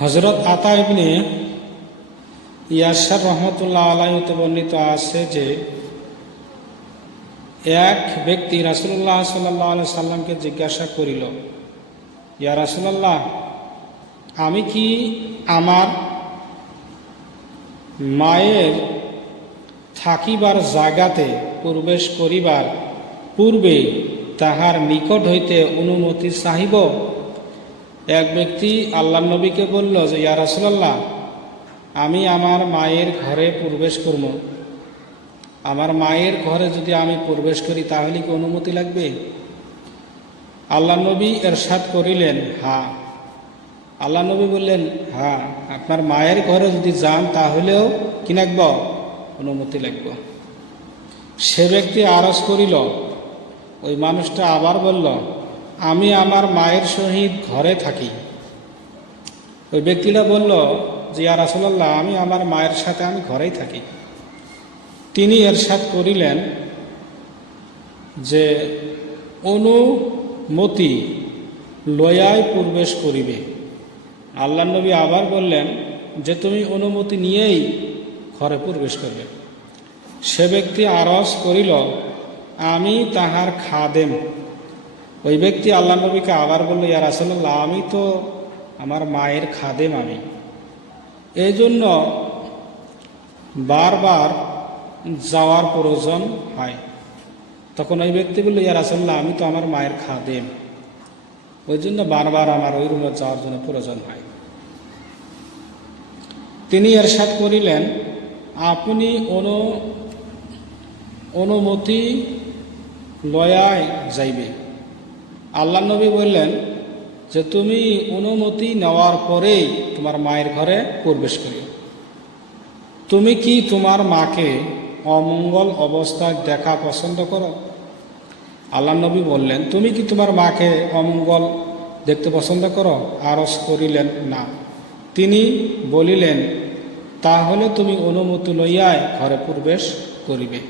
হযরত আতা ইবনে ইয়াসার রহমতুল্লাহ আলাইহি হতে বর্ণিত আছে যে এক ব্যক্তি রাসূলুল্লাহ সাল্লাল্লাহু আলাইহি সাল্লামকে জিজ্ঞাসা করিল, ইয়া রাসূলুল্লাহ, আমি কি আমার মায়ের থাকিবার জায়গাতে প্রবেশ করিবার পূর্বে তাহার নিকট হইতে অনুমতি চাহিব? এক ব্যক্তি আল্লাহর নবীকে বলল যে, ইয়া রাসূলুল্লাহ, আমি আমার মায়ের ঘরে প্রবেশ করব। আমার মায়ের ঘরে যদি আমি প্রবেশ করি তাহলে কি অনুমতি লাগবে? আল্লাহর নবী ইরশাদ করিলেন, হ্যাঁ। আল্লাহ নবী বললেন, হ্যাঁ, আপনার মায়ের ঘরে যদি যান তাহলেও কি লাগব? অনুমতি লাগবে। সে ব্যক্তি আরজ করিল, ওই মানুষটা আবার বলল, আমি আমার মায়ের সহিত ঘরে থাকি। ওই ব্যক্তিটা বলল যে, ইয়া রাসূলুল্লাহ, আমি আমার মায়ের সাথে আমি ঘরেই থাকি। তিনি ইরশাদ করিলেন যে অনুমতি লয়ায় প্রবেশ করিবে। আল্লাহ নবী আবার বললেন যে তুমি অনুমতি নিয়েই ঘরে প্রবেশ করবে। সে ব্যক্তি আরজ করিল, আমি তাহার খাদেম। ওই ব্যক্তি আল্লাহ নবীকে আবার বলল, ইয়া রাসূলুল্লাহ, আমি তো আমার মায়ের খাদেম। আমি এই জন্য বারবার যাওয়ার প্রয়োজন হয়। তখন ওই ব্যক্তি বলল, ইয়া রাসূলুল্লাহ, আমি তো আমার মায়ের খাদেম, ওই জন্য বারবার আমার ওই রুমে যাওয়ার জন্য প্রয়োজন হয়। তিনি ইরশাদ করিলেন, আপনি অনুমতি লয়ায় যাইবে। আল্লাহ নবী বললেন যে তুমি অনুমতি নেওয়ার পরেই তোমার মায়ের ঘরে প্রবেশ করি। তুমি কি তোমার মাকে অমঙ্গল অবস্থায় দেখা পছন্দ করো? আল্লাহ নবী বললেন, তুমি কি তোমার মাকে অমঙ্গল দেখতে পছন্দ করো? আরজ করিলেন, না। তিনি বলিলেন, তাহলে তুমি অনুমতি লইয়াই ঘরে প্রবেশ করিবে।